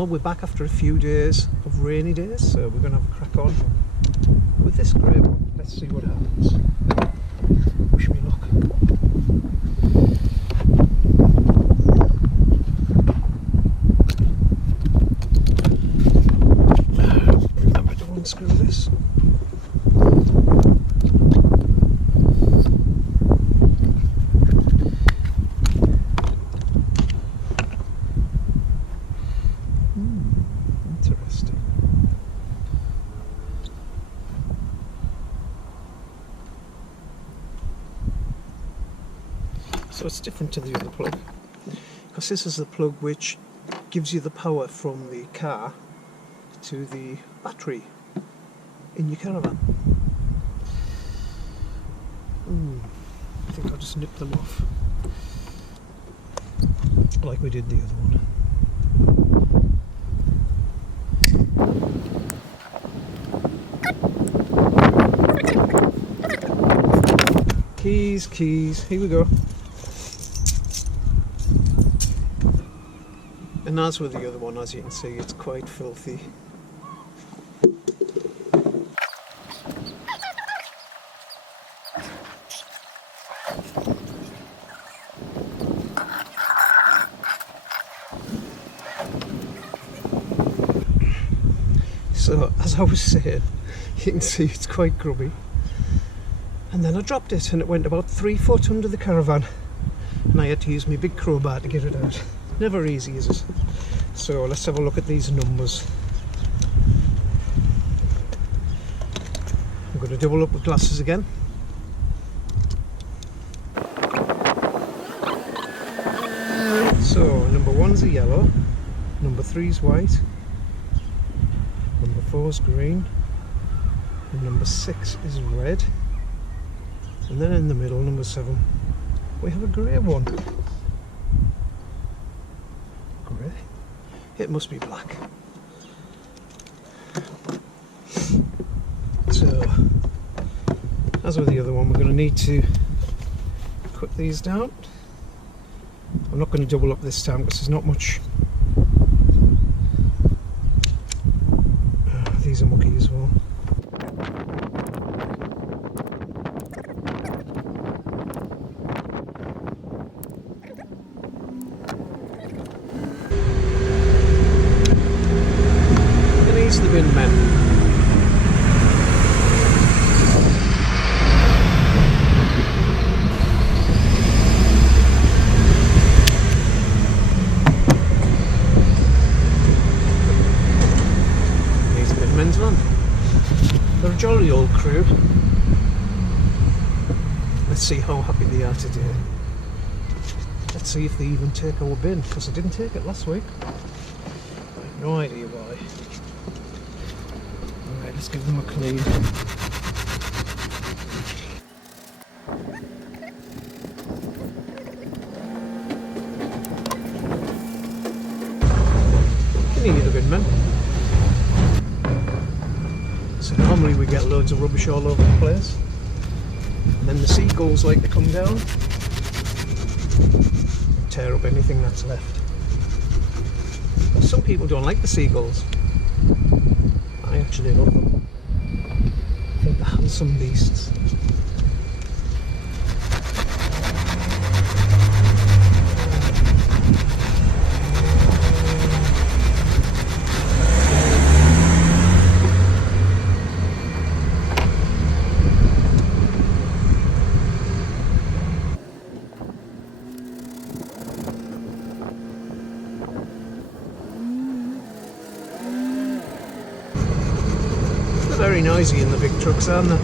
Well, we're back after a few days of rainy days, so we're going to have a crack on with this grey one. Let's see what happens. Wish me luck. Remember to unscrew this. Interesting. So it's different to the other plug, because this is the plug which gives you the power from the car to the battery in your caravan. I think I'll just nip them off like we did the other one. Keys, here we go. And as with the other one, as you can see, it's quite filthy. So, as I was saying, you can see it's quite grubby. And then I dropped it and it went about 3 foot under the caravan. And I had to use my big crowbar to get it out. Never easy, is it? So let's have a look at these numbers. I'm going to double up with glasses again. So number 1's a yellow, number 3's white, number 4's green, and number 6 is red. And then in the middle, number 7, we have a grey one. Grey? It must be black. So, as with the other one, we're going to need to cut these down. I'm not going to double up this time because there's not much. These are mucky as well. The bin men. These bin men's van. They're a jolly old crew. Let's see how happy they are today. Let's see if they even take our bin, because I didn't take it last week. I have no idea why. Let's give them a clean. Can you hear the bin men? So normally we get loads of rubbish all over the place, and then the seagulls like to come down and tear up anything that's left. But some people don't like the seagulls. I actually love them. I think they're handsome beasts. Very noisy in the big trucks, aren't they?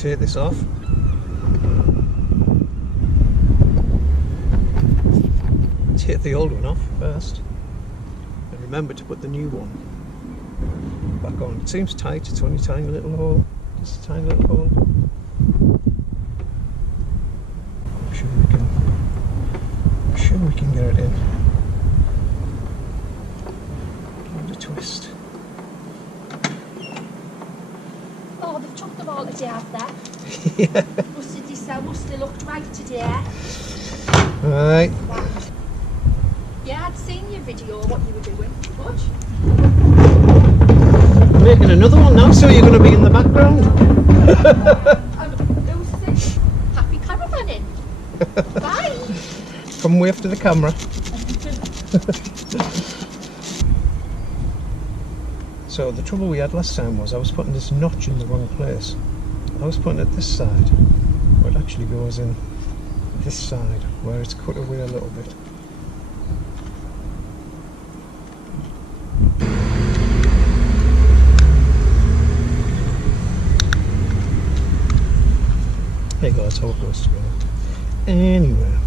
take this off. Take the old one off first, and remember to put the new one back on. It seems tight, it's only a tiny little hole, just a tiny little hole. I'm sure we can get it in. Give it a twist. Oh, they've chucked them all today, have they? Yeah. Must have looked right today. Right. Wow. Yeah, I'd seen your video, what you were doing. What? I'm making another one now, so you're going to be in the background. Who's this? Happy caravanning. Bye. Come wave to the camera. So the trouble we had last time was I was putting this notch in the wrong place. I was putting it this side, but it actually goes in this side where it's cut away a little bit. Hey guys, how it goes together. Anyway,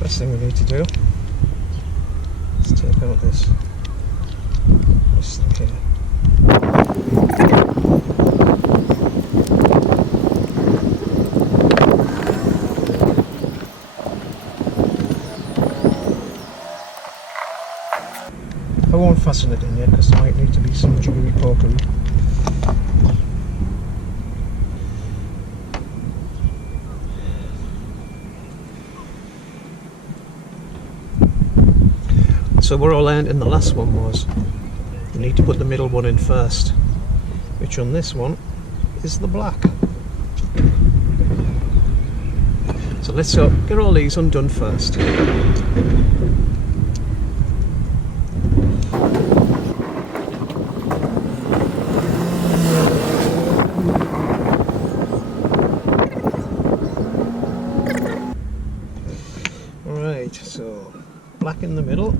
first thing we need to do is take out this thing here. I won't fasten it in yet because there might need to be some jiggery pokery. So where I learned in the last one was you need to put the middle one in first, which on this one is the black. So let's get all these undone first. Alright, so black in the middle.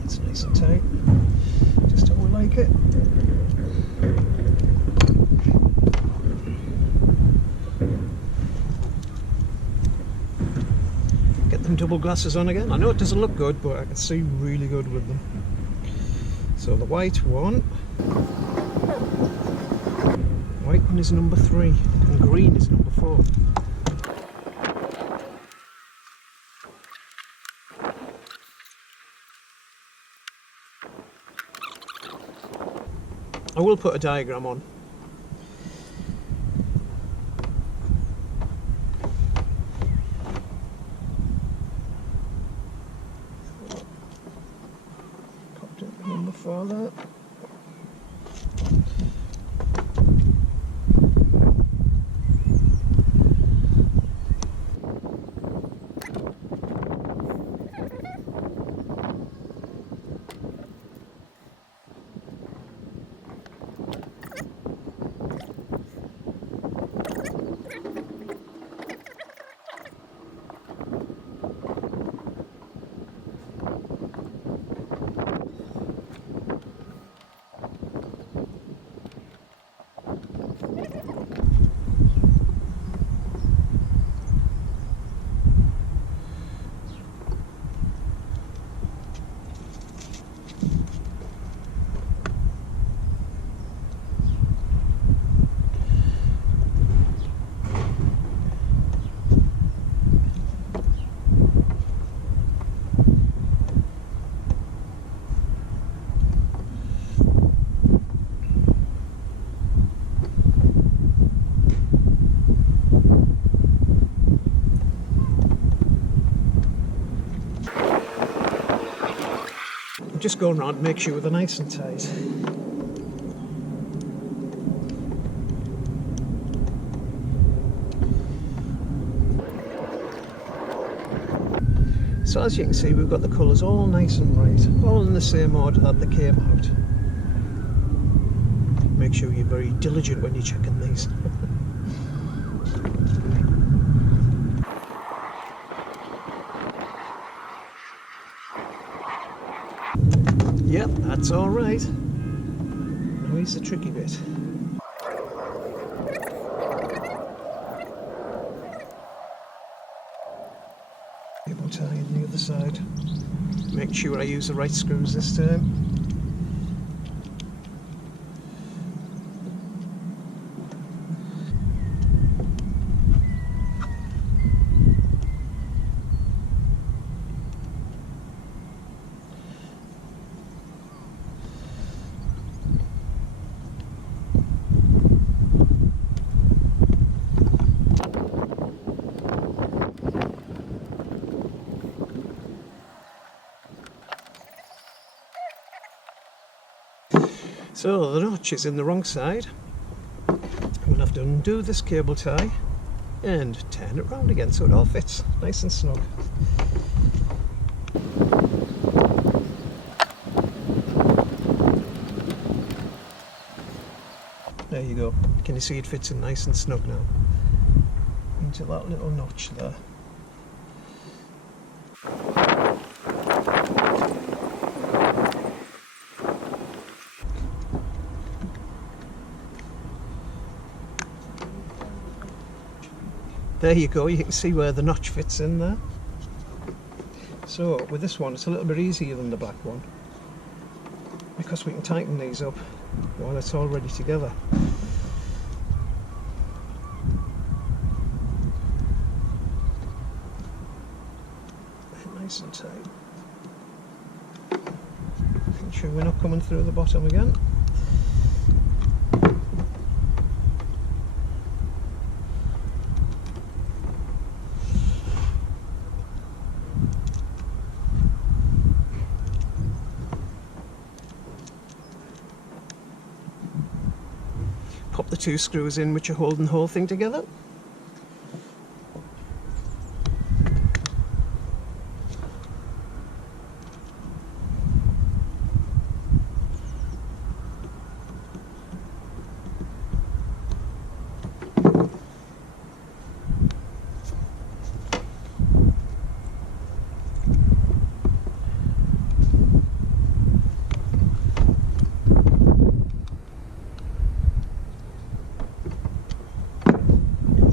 That's nice and tight, just how we like it. Get them double glasses on again. I know it doesn't look good, but I can see really good with them. So the white one is number 3 and green is number 4. I will put a diagram on. Popped it number 4 there. Just going around, make sure they're nice and tight. So as you can see, we've got the colours all nice and right, all in the same order that they came out. make sure you're very diligent when you're checking these. Yep, that's all right. Now here's the tricky bit. Cable tie on the other side. Make sure I use the right screws this time. So the notch is in the wrong side. I'm going to have to undo this cable tie and turn it round again so it all fits nice and snug. There you go. Can you see it fits in nice and snug now? Into that little notch there. There you go, you can see where the notch fits in there. So with this one it's a little bit easier than the black one because we can tighten these up while it's all ready together. Nice and tight. Make sure we're not coming through the bottom again. Pop the two screws in which are holding the whole thing together.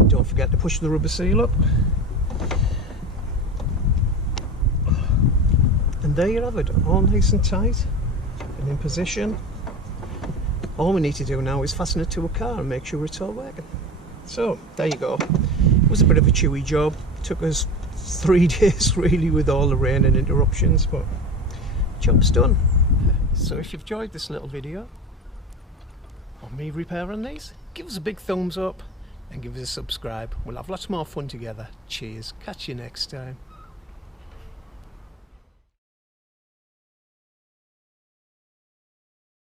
Don't forget to push the rubber seal up. And there you have it, all nice and tight and in position. All we need to do now is fasten it to a car and make sure it's all working. So there you go. It was a bit of a chewy job. It took us 3 days really with all the rain and interruptions, but job's done. So if you've enjoyed this little video on me repairing these, give us a big thumbs up and give us a subscribe. We'll have lots more fun together. Cheers. Catch you next time.